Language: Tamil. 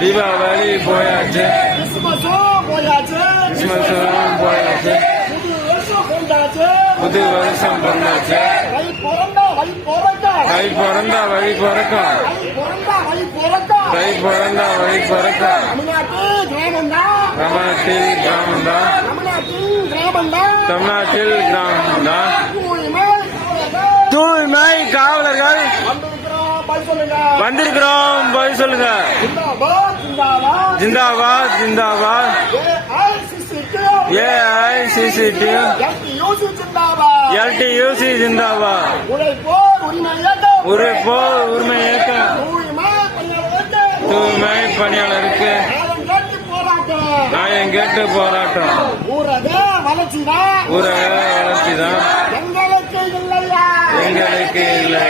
தீபாவளி போயாச்சு, கிறிஸ்துமஸும் போயாச்சு, கிறிஸ்துமஸும் போயாச்சு, புது வருஷம் பொண்டாச்சு, புது வருஷம் பொண்ணாச்சு. கை பிறந்தா வழி பிறக்கா, கை பிறந்தா வழி பிறக்கும், கை பிறந்தா வழி பிறக்கா. கை பிறந்தா வழி பிறக்கும். தமிழ்நாட்டில் கிராமம்தான், தமிழ்நாட்டில் கிராமம்தான், தமிழ்நாட்டில் கிராமம்தான். தூய்மை தூய்மை காவலர்கள் வந்திருக்கிறோம், போய் சொல்லுங்க. ஜிந்தாபாத் ஜிந்தாபாத். ஏஐசிசி எல்டியூசி ஜிந்தாபாத். உழைப்போர் உரிமை இயக்கம், தூய்மை பணியாளருக்கு நியாயம் கேட்டு போராட்டம். ஊரக வளர்ச்சிதான் ஊரக வளர்ச்சி தான் எங்களுக்கு இல்லையா, எங்களுக்கு இல்லை.